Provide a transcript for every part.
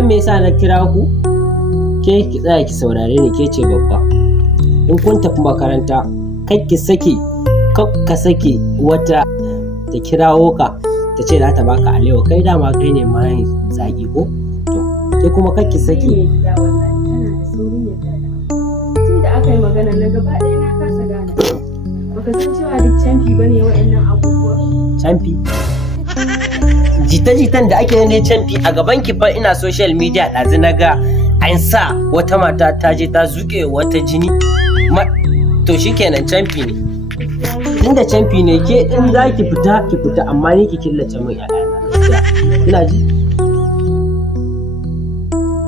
san me yasa na kira ku? Ke ki tsaya ki saurare ni, ke ce babba. In kun tafi makaranta kai ki sake ka sake wata ta kirawo ka ta ce za ta baka alewa, kai dama kai ne mai zaki ko? To ke kuma kai ki sake. Tunda aka yi magana na gaba ɗaya na kasa gane. Baka san cewa duk canfi bane waɗannan abubuwa? Canfi? Jita-jitan da ake ne canfi a gaban ki fa ina social media ɗazu na ga an sa wata mata ta je ta zuke wata jini. To shikenan canfi ne. Inda canfi ne ke in za ki fita amma ni ki killace min ƴaƴana gaskiya. Kina ji?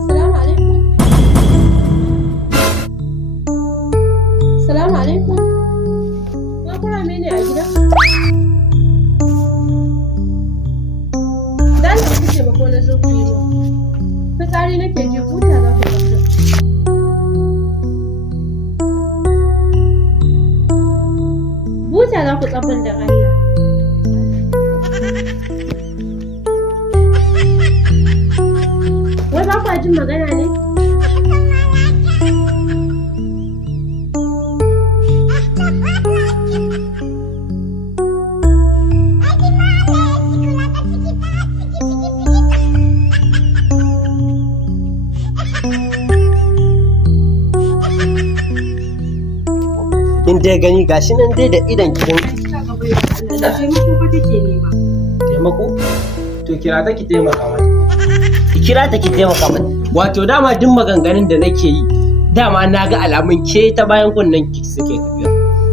Salamu alaikum. Salamu alaikum. Na kura mene a gida? Dan da kuke ba ko na zo ku yi ba. Fitsari nake ji buta za ku yi. Buta za ku tsafin da Allah. Wai ba kwa jin magana ne? Kin dai gani gashi nan dai da idan kin Taimako ba take nema. taimako? To kira ta ki taimaka mata. Ki kira ta ki taimaka mata. Wato dama duk maganganun da nake yi dama na ga alamun ke ta bayan kunnen ki suke tafiya.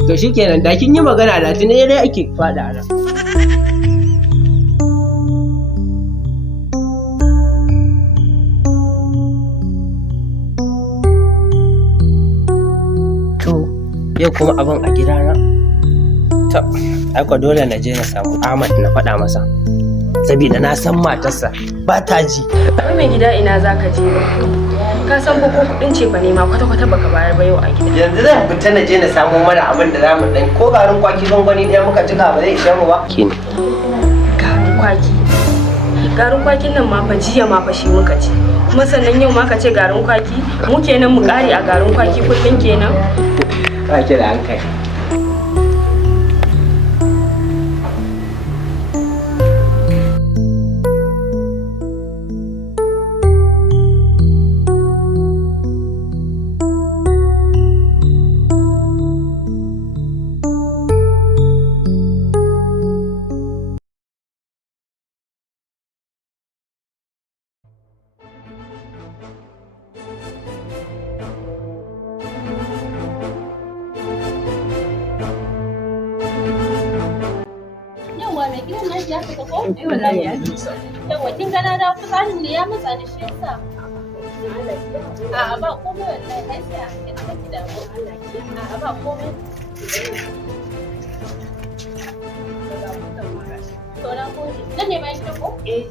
To shikenan da kin yi magana da tuni dai ake fada ana. To yau kuma abin a gidana. Ta aiko dole na je na samu Ahmad na faɗa masa. Saboda na san matarsa ba ta ji. Wai mai gida ina za ka je ba? Ka san ko kuɗin ce fa nema kwata-kwata baka bayar ba yau a gida. Yanzu zan fita na je na samo mana abin da za mu ɗan ko garin kwaki gwangwani ɗaya muka cika ba zai ishe mu ba. Kine. Garin kwaki. Garin kwakin nan ma fa jiya ma fa shi muka ci. Kuma sannan yau ma ka ce garin kwaki? Mu kenan mu ƙare a garin kwaki kullum kenan. Ba ki da hankali. Mai gidan nan ya fita ko? Eh wallahi ya fita. Yawa kin ga na da fitsarin da ya matsa ni shi yasa. A'a ba komai wallahi kai sai a cikin take da mu Allah ki. A'a ba komai. To na gode. Nan ne mai gidan ko? Eh.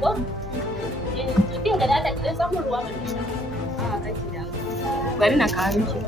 Ko? Suke da data ki dan samu ruwa mai sha. A'a kake da. Bari na kawo miki.